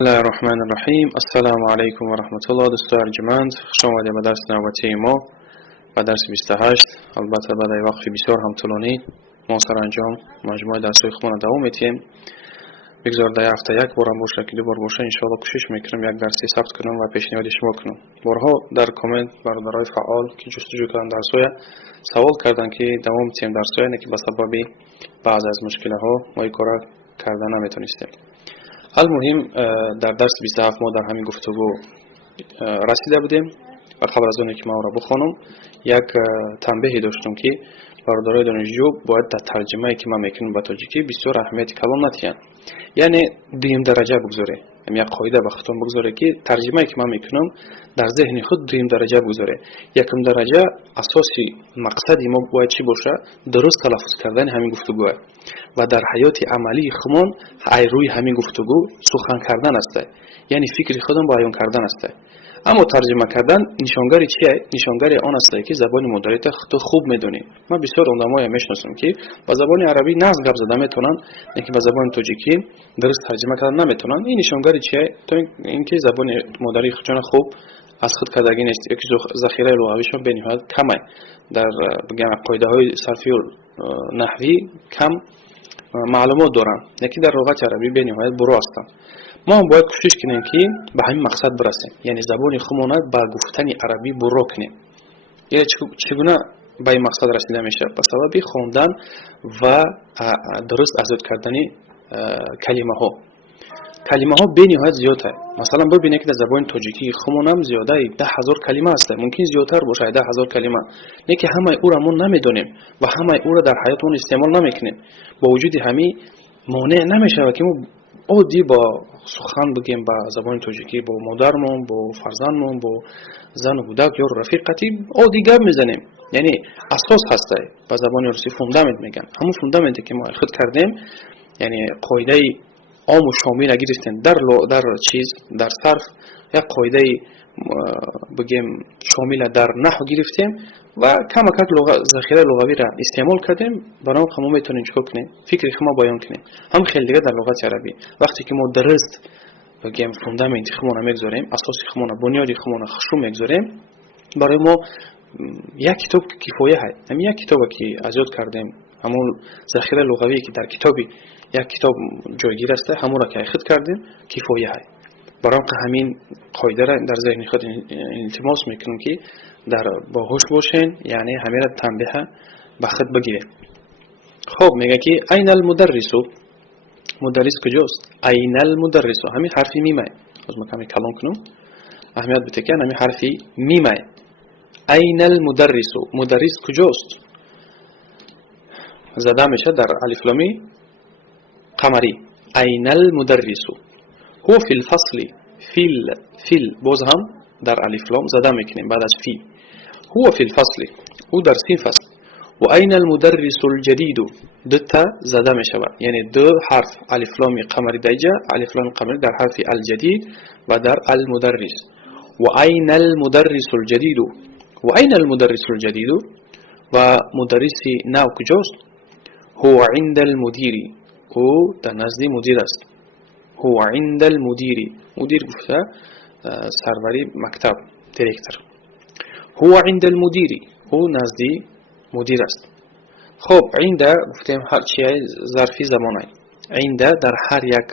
بسم الله الرحمن الرحیم. السلام علیکم و رحمت الله. دوستان ارجمند، خوش آمدید به درس نوبتی ما و درس 28. البته بعد از وقت بسیار هم طولانی ما سرانجام مجموعه درس‌های خودمان دوام میدیم. بگذار در هفته یک بار هم باشه که دو بار باشه ان شاء الله کوشش میکنم یک درسی ثبت کنم و پیشنهاد شما کنم. بارها در کامنت برادرای فعال که جستجو کردن درس‌های سوال کردن که دوام میدیم درس‌های که به سبب بعض از مشکل‌ها ما این کارا کردن نمیتونستیم. المهم در درس 27 ما در همین گفتگو رسیده بودیم و قبل از اون که ما را بخوانم یک تنبیه داشتم که برادرای دانشجو باید در ترجمه که ما میکنیم به تاجیکی بسیار اهمیت کلام ندهند، یعنی دویم درجه بگذاره. یک قاعده به خودتون بگذاره که ترجمه که ما میکنم در ذهن خود دویم درجه بگذاره. یکم درجه اساسی مقصد ما باید چی باشه؟ درست تلفظ کردن همین گفتگوه و در حیات عملی خودمان روی همین گفتگو سخن کردن است، یعنی فکر خودم بیان کردن است. اما ترجمه کردن نشانگری چیه؟ نشانگری آن است که زبان مادری تو خوب میدونی. من بسیار علمای میشناسم که با زبان عربی نقص گپ زده میتونن، اینکه با زبان تاجیکی درست ترجمه کردن نمیتونن. این نشانگری چیه؟ تو اینکه زبان مادری خودشون خوب از خود کردگی نیست، یکی ذخیره لغویشون به نهایت کمه، در بگم قاعده های صرفی و نحوی کم معلومات دارن، یکی در لغت عربی به نهایت برو هستن. ما هم باید کوشش کنیم که به همین مقصد برسیم، یعنی زبان خودمان با گفتن عربی برو کنیم. یعنی چگونه به این مقصد رسیده میشه؟ به سبب خواندن و درست ازاد کردن کلمه ها به نهایت زیاده. مثلا ببینید که در زبان تاجیکی خودمان هم زیاده 10,000 کلمه است، ممکن زیادتر باشه 10,000 کلمه، نه که همه او را ما نمیدونیم و همه او را در حیاتمون استعمال نمیکنیم. با وجود همین مانع نمیشه که ما عادی با سخن بگیم با زبان تاجیکی با مادرمون، با فرزندمون، با زن و کودک یا رفیقتی عادی گپ میزنیم. یعنی اساس هسته. با زبان روسی فوندامنت میگن، همون فوندامنتی که ما خود کردیم، یعنی قاعده عام و شامل گرفتیم در چیز در صرف، یک قاعده بگیم شامل در نحو گرفتیم و کم ذخیره لغوی را استعمال کردیم. برای ما میتونیم چیکار کنیم؟ فکر ما بیان کنیم. هم خیلی دیگه در لغت عربی وقتی که ما درست بگیم فوندامنت خودمون میگذاریم، اساس خودمون، بنیاد خودمون خشو میگذاریم، برای ما یک کتاب کفایه است. همین یک کتابی که ازاد کردیم، همون ذخیره لغوی که در کتابی یک کتاب جایگیر است، همون را که خود کردیم کفایه است. برای همین قاعده را در ذهن خود التماس میکنم که در باهوش باشین، یعنی همین را تنبیه به خود بگیرید. خب میگه که این المدرس، مدرس کجاست؟ این المدرس، همین حرفی میمه. از ما کمی کلام کنم اهمیت بده که همین حرفی میمه. این المدرس، مدرس کجاست؟ زده میشه در الف لام قمری. این المدرس هو فی الفصل. فیل باز هم در الف لام زده میکنیم بعد از فی. هو فی الفصل، او در سین فصل. و این المدرس الجدید، دو تا زده میشه، یعنی دو حرف الف لام قمری دیجا، الف لام قمری در حرف الجدید و در المدرس. و این المدرس الجدید، و این المدرس الجدید، و مدرس نو کجاست؟ هو عند المدیر، او در نزد مدیر است. هو عند المدیر، مدیر گفته سروری مکتب، دیرکتر. هو عند المدیر، او نزد مدیر است. خب عند گفتیم هر چیه ظرفی زمانه. عند در هر یک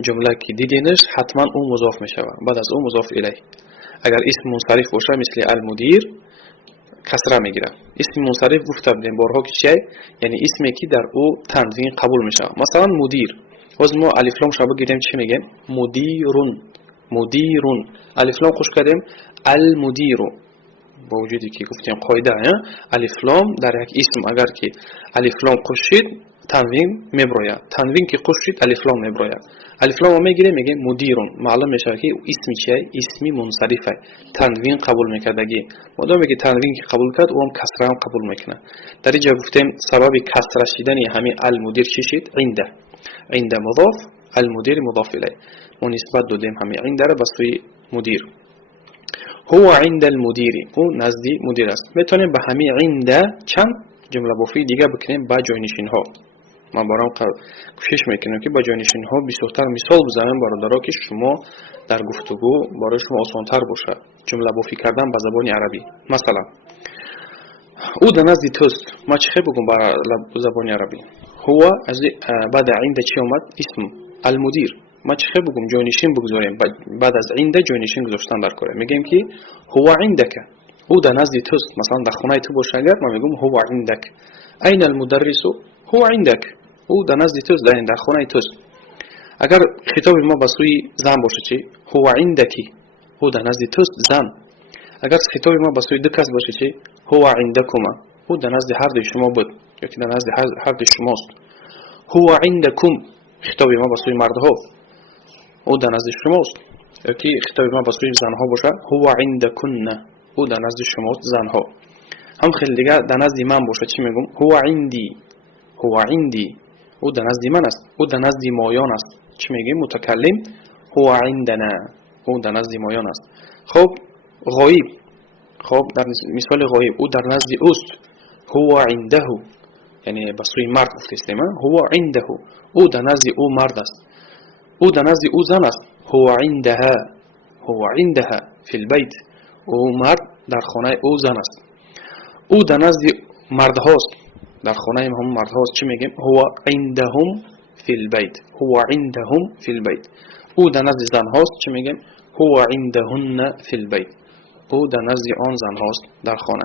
جمله که دیدینش حتما او مضاف میشه، بعد از او مضاف الیه. اگر اسم منصرف باشه مثل المدیر کسره میگیره. اسم منصرف گفته بودیم بارها که چیه؟ یعنی اسمی که در او تنوین قبول میشه. مثلا مدیر، باز ما الف لام شابه گیریم چی میگیم؟ مدیرون. مدیرون الف لام خوش کردیم المدیر. با وجودی که گفتیم قاعده الف لام در یک اسم اگر که الف لام خوشید تنوین میبراید، تنوین که خوشید الف لام میبراید. الف لام میگیریم میگیم مدیرون، معلوم میشه که اسمی چیه؟ اسمی منصرفه، تنوین قبول میکردگی. مادامی که تنوین که قبول کرد او هم کسره هم قبول میکنه. در اینجا گفتیم سبب کسره شدن همین المدیر چی شد؟ عند مضاف، المدیر مضاف الیه. ما نسبت دادیم همین عند را به سوی مدیر. هو عند المدیر، او نزد مدیر است. میتونیم به همین عند چند جمله بافی دیگه بکنیم با جای نشین ها. ما بارم کوشش میکنم که با جانشین ها بسیارتر مثال بزنم برادرها که شما در گفتگو برای شما آسانتر باشه جمله بافی کردن به زبان عربی. مثلا او در نزد توست، ما چه بگم برای زبان عربی؟ هو از بعد عند چی اومد؟ اسم المدیر. ما چه بگم جانشین بگذاریم بعد از عند جانشین گذاشتن در کاره میگیم که هو عندك، او در نزد توست. مثلا در خانه تو باشه اگر ما میگم هو عندك. این المدرس هو عندك، او در نزد توست، در خانه توست. اگر خطاب ما به سوی زن باشه چی؟ هو عندکی، او در نزد توست زن. اگر خطاب ما به سوی دو کس باشه چی؟ هو عندکما، او در نزد هر دو شما بود یا که در نزد هر دو شماست. هو عندکم، خطاب ما به سوی مردها، او در نزد شماست. یا که خطاب ما به سوی زنها باشه هو عندکن، او در نزد شماست زنها. هم خیلی دیگه در نزد من باشه چی میگم؟ هو عندی، هو عندی، او در نزد من است، او در نزد مایان است. چی میگیم؟ متکلم هو عندنا، او در نزد مایان است. خب غایب، خب در مثال غایب او در نزد اوست، هو عنده، یعنی به سوی مرد گفتیم هو عنده، او در نزد او مرد است. او در نزد او زن است، هو عندها، هو عندها فی البیت، او مرد در خانه او زن است. او در نزد مرد هاست، در خانه هم مرد هاست. چی میگیم؟ هو عندهم فی البیت، هو عندهم فی البیت. او در نزد زن هاست. چی میگیم؟ هو عندهن فی البیت، او در نزد آن زن هاست در خانه.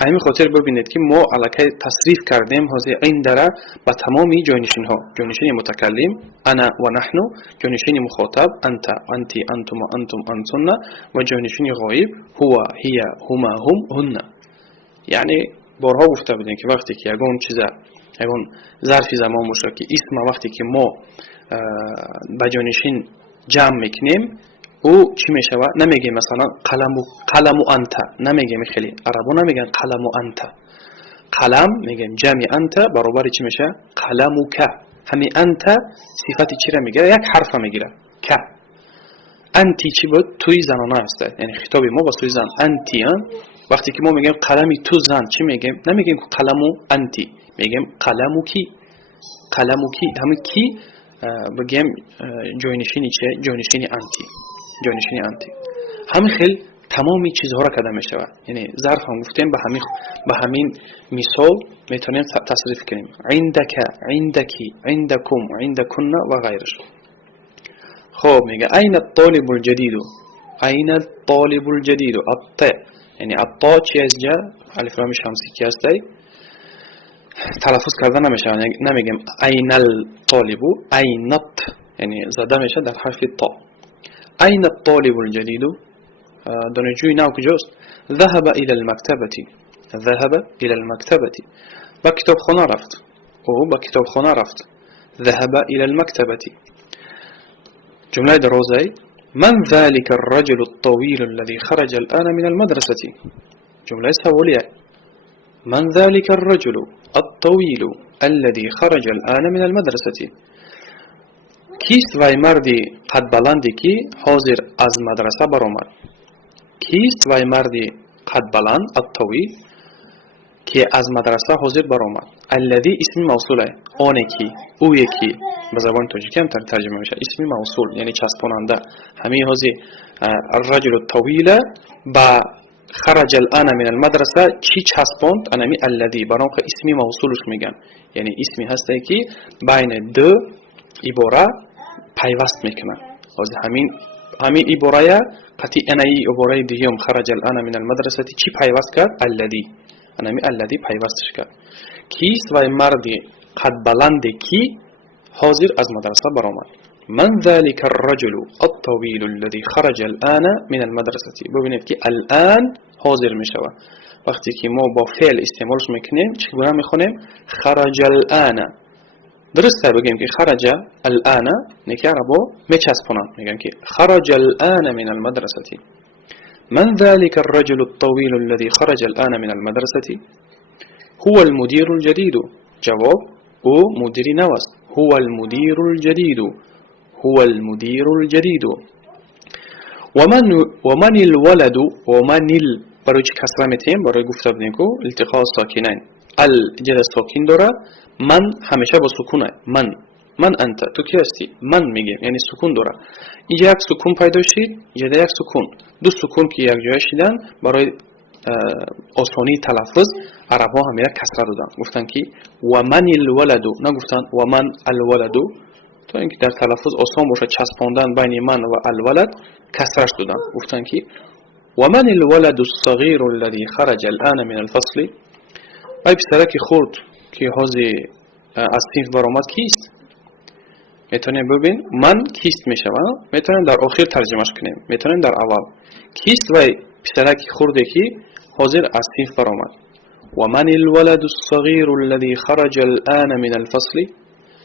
همین خاطر ببینید که ما الکی تصریف کردیم هذه عند را با تمامی جانشین ها، جانشین متکلم انا و نحن، جانشین مخاطب انت انتی انتم انتم انتن، و جانشین غایب هو هی هما هم هن. یعنی بارها گفته بودیم که وقتی که یگان چیزا یگان ظرف زمان باشه که اسم وقتی که ما با جانشین جمع میکنیم او چی میشه؟ نمیگیم مثلا قلم و انت، نمیگیم. خیلی عربا نمیگن قلم و انت، قلم میگیم جمع انت برابر چی میشه؟ قلم و که. همین انت صفتی چی را میگیره؟ یک حرف میگیره، که. انتی چی بود؟ توی زنانه هسته، یعنی خطاب ما با توی زن انتی. وقتی که ما میگیم قلمی تو زن چی میگیم؟ نمیگیم قلم و انتی، میگیم قلم و کی، قلم و کی. همین کی بگیم جانشینی چه؟ جانشینی انتی، جانشینی انتی. همین خیلی تمامی چیزها را کده می شود. یعنی ظرف هم گفتیم به همین مثال میتونیم تصریف کنیم. عندک، عندکی، عندکم، عندکن و غیرش. خب میگه این الطالب الجدید، این الطالب الجدید. الطا، یعنی الطا چی از جا؟ الف لام شمسی کی است؟ تلفظ کردن نمیشه، نمیگیم این الطالب، اینت، یعنی زده میشه در حرف تا. این الطالب الجدید، دانشجوی نو کجاست؟ ذهب الى المكتبة، ذهب الى المكتبة، با کتابخانه رفت، او با کتابخانه رفت. ذهب الى المكتبة. جمله درازه من ذلك الرجل الطويل الذي خرج الآن من المدرسة. جمله سوالیه من ذلك الرجل الطويل الذي خرج الآن من المدرسة. کیست وای مردی قد بلندی که حاضر از مدرسه برآمد؟ کیست وای مردی قد بلند الطویل که از مدرسه حاضر برآمد؟ الذی اسم موصوله، آن کی، او یکی. به زبان تاجیکی هم ترجمه میشه اسم موصول، یعنی چسباننده. همین هذه الرجل الطویل با خرج الان من المدرسه چی چسباند؟ انمی الذی، برام که اسم موصولش میگن، یعنی اسمی هسته که بین دو عباره پیوست میکنه. از همین عباره قطعی انایی عباره دیگه خرج الان من المدرسه چی پیوست کرد؟ الذی، انمی الذی پیوستش کرد. کیست و مردی قد بلند کی حاضر از مدرسه برآمد؟ من ذلك الرجل الطويل الذي خرج الان من المدرسه. ببینید که الان حاضر میشود وقتی که ما با فعل استعمالش میکنیم. چگونه میخونیم؟ خرج الان. درسته بگیم که خرج الان، نیکی عربا میچسبونن میگن که خرج الان من المدرسه. من ذلك الرجل الطويل الذي خرج الان من المدرسه؟ هو المدير الجديد. جواب او مدیر نو است. هو المدير الجديد، هو المدير الجديد. ومن الولد، ومن برای چی کسره میتیم؟ برای گفته بودیم که التقاء ساکنین. ال جد ساکن داره، من همیشه با سکونه. من انت، تو کی هستی؟ من میگیم، یعنی سکون داره. اینجا یک سکون پیدا شد، جد یک سکون. دو سکون که یک جای شدن برای آسانی تلفظ عربا هم یک کسره دادن، گفتن که و من الولدو، نگفتن و من الولدو، تا اینکه در تلفظ آسان باشه چسباندن بین من و الولد کسرش دادن، گفتن که و من الولد الصغیر الذي خرج الان من الفصل، ای پسرک خرد که حاضر از صنف برآمد کیست؟ میتونیم ببین من کیست میشه، میتونیم در آخر ترجمهش کنیم، میتونیم در اول کیست و پسرک خرده که حاضر از صنف برآمد. و من الولد الصغیر الذي خرج الان من الفصل،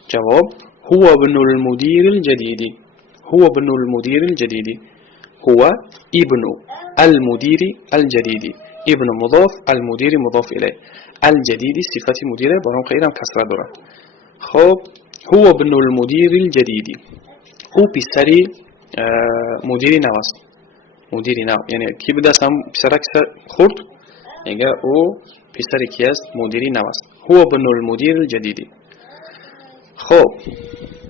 جواب هو ابن المدير الجديد، هو ابن المدير الجديد، هو ابن المدير الجديد، ابن مضاف المدير مضاف إليه، الجديد صفة مديره برام خیرم کسره داره. خب هو ابن المدير الجديد، او پسری مدیری نو است، مدیری نو یعنی کی بوده است؟ هم پسرک خورد، میگه او پسری کی است؟ مدیری نو است. هو ابن المدير الجديد. خب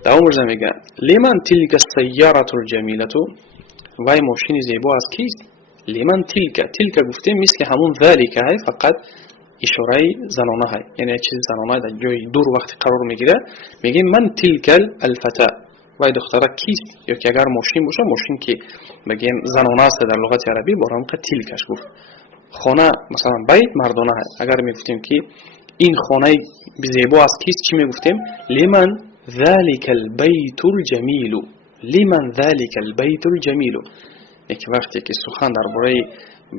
دوام ورزه میگه لمن تلك السیارة الجمیلة، وای ماشین زیبا از کیست؟ لمن تلك گفته مثل همون ذالک های، فقط اشاره زنانه های، یعنی چیز زنانه در جای دور وقت قرار میگیره، میگه من تلك الفتاة، وای دختره کیست؟ یا که اگر ماشین باشه، ماشین که بگیم زنانه است در لغت عربی، برام که تلکش گفت. خانه مثلا بیت مردانه های، اگر میگفتیم که این خانه زیبا از کیست، چی میگفتیم؟ لمن ذلك البيت الجميل، لمن ذلك البيت الجميل. یک وقتی که سخن درباره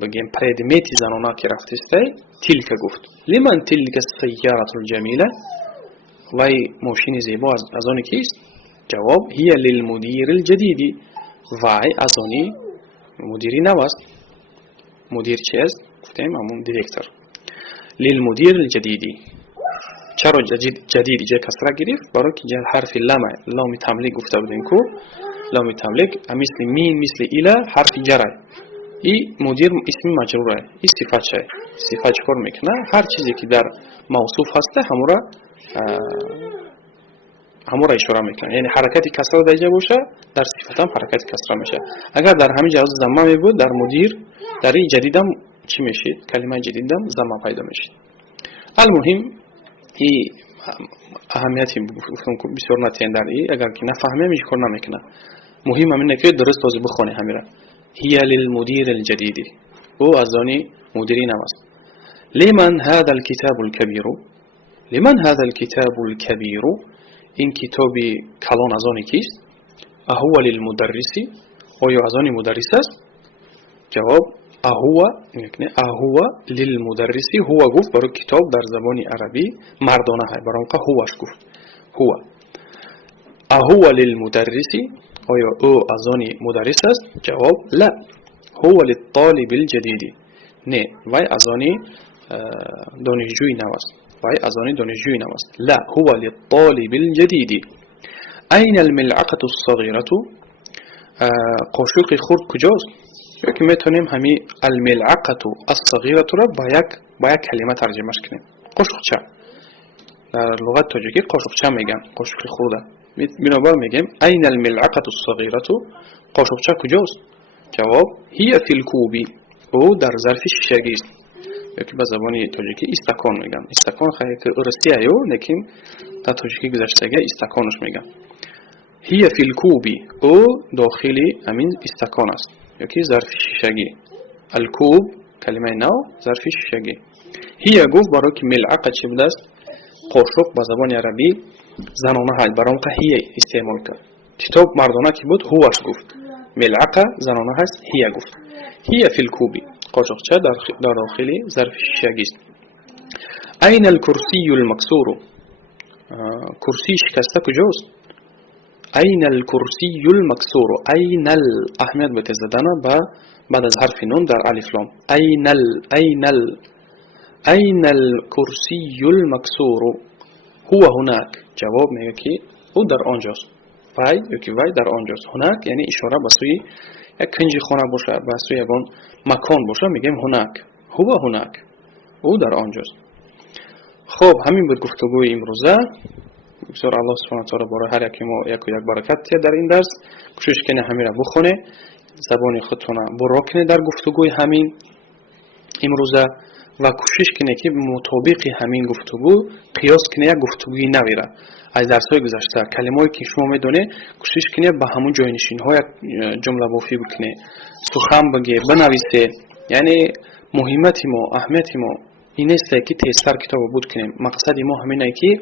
بگیم پردمیت زنانه که رفتسته، تلک گفت. لمن تلك السیارة الجمیله، وای ماشین زیبا از آن کیست؟ جواب هی للمدیر الجدید، وای از آن مدیری نو است. مدیر چی است؟ گفتیم همون دیرکتر. للمدیر الجدیدی. چرا جدید جا کسره گرفت؟ برای که حرف لام تملیک گفته بودیم که لام تملیک مثل مین مثل ایله حرف جره، این مدیر اسم مجروره، این صفت شه، صفت چکار میکنه؟ هر چیزی که در موصوف هسته همورا اشاره میکنه، یعنی حرکتی کسره در جا باشه در صفت هم حرکت کسره میشه. اگر در همین جا ضمه می بود، در مدیر در این جدیدم چی میشید؟ کلمه جدیدم ضمه پیدا میشید. المهم این اهمیتی بسیار نتیان در این، اگر که نفهمه میشه کار نمیکنه. مهم همینه که درست توضیح بخونه همیره. هی للمدیر الجدید، او از آن مدیری نو است. لمن هذا الكتاب الكبير، لمن هذا الكتاب الكبير، این کتاب کلان از آن کیست؟ اهو للمدرس، آیا از آن مدرس است؟ جواب اهو للمدرس، هو گفت برای کتاب در زبان عربی مردانه های، برای اونقه هوش گفت. هو اهو للمدرس، آیا او از آن مدرس است؟ جواب لا هو للطالب الجدید، نه وای از آن دانشجوی نو است، وای از آن دانشجوی نو است. لا هو للطالب الجدید. این الملعقة الصغيرة، قاشق خرد کجاست؟ یا که میتونیم همین الملعقة الصغيرة را با یک کلمه ترجمهش کنیم. قاشقچه در لغت تاجیکی قاشقچه میگن، قاشق خرده. بنابر میگیم این الملعقة الصغيرة، قاشقچه کجاست؟ جواب هی فی الکوب، او در ظرف شیشگی است، یا که به زبان تاجیکی استکان میگن. استکان خیلی که ارسیه یو، لیکن در تاجیکی گذشتگی استکانش میگن. هی فی الکوب، او داخلی همین استکان است، یا که ظرف شیشگی. الکوب کلمه نو ظرف شیشگی. هی گفت برای که ملعقه چی بوده است؟ قاشق به زبان عربی زنانه های، برای اونقه هی استعمال کرد. کتاب مردانه که بود هوش گفت، ملعقه زنانه هست هی گفت. هی فی الکوب، قاشقچه در داخلی ظرف شیشگی است. این الکرسی المکسور، کرسی شکسته کجاست؟ این الکرسی المکسور، این اهمیت به تز دادن بعد از حرف نون در الف لام. این الکرسی المکسور هو هناک، جواب میگه که او در آنجاست. وای یکی وای در آنجاست. هناک یعنی اشاره به سوی یک کنج خانه باشه، به سوی مکان باشه، میگیم هناک، هو هناک، او در آنجاست. خب همین بود گفتگوی امروزه. بسیار الله سبحانه و تعالی برای هر یکی ما یک و یک برکت تیه در این درس. کوشش کنه همین را بخونه، زبان خودتون برا کنه در گفتگوی همین امروزه و کوشش کنه که مطابق همین گفتگو قیاس کنه یک گفتگوی نویره از درس‌های گذشته. کلمه‌ای که شما میدونه کوشش کنه به همون جای‌نشین‌ها یک جمله بافی بکنه، سخن بگه، بنویسه. یعنی مهمت ما، اهمیت ما این است که تیزتر کتاب بود کنیم. مقصد ما همینه که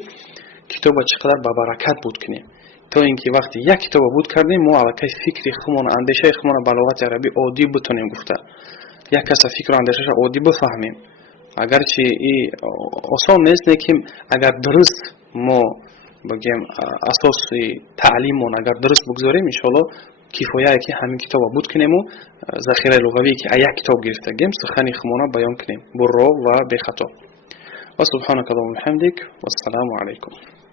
کتاب چقدر با برکت بود کنیم، تا اینکه وقتی یک کتاب بود کردیم ما علاقه فکر خودمون، اندیشه خودمون به لغت عربی عادی بتونیم گفته. یک کس فکر و اندیشش عادی بفهمیم. اگرچه این آسان نیست، لیکن اگر درست ما بگیم اساس تعلیممون اگر درست بگذاریم انشالله کفایه که همین کتاب بود کنیم و ذخیره لغوی که یک کتاب گرفته گیم سخن خودمون بیان کنیم برا و به خطا. و سبحانك اللهم وبحمدك والسلام عليكم.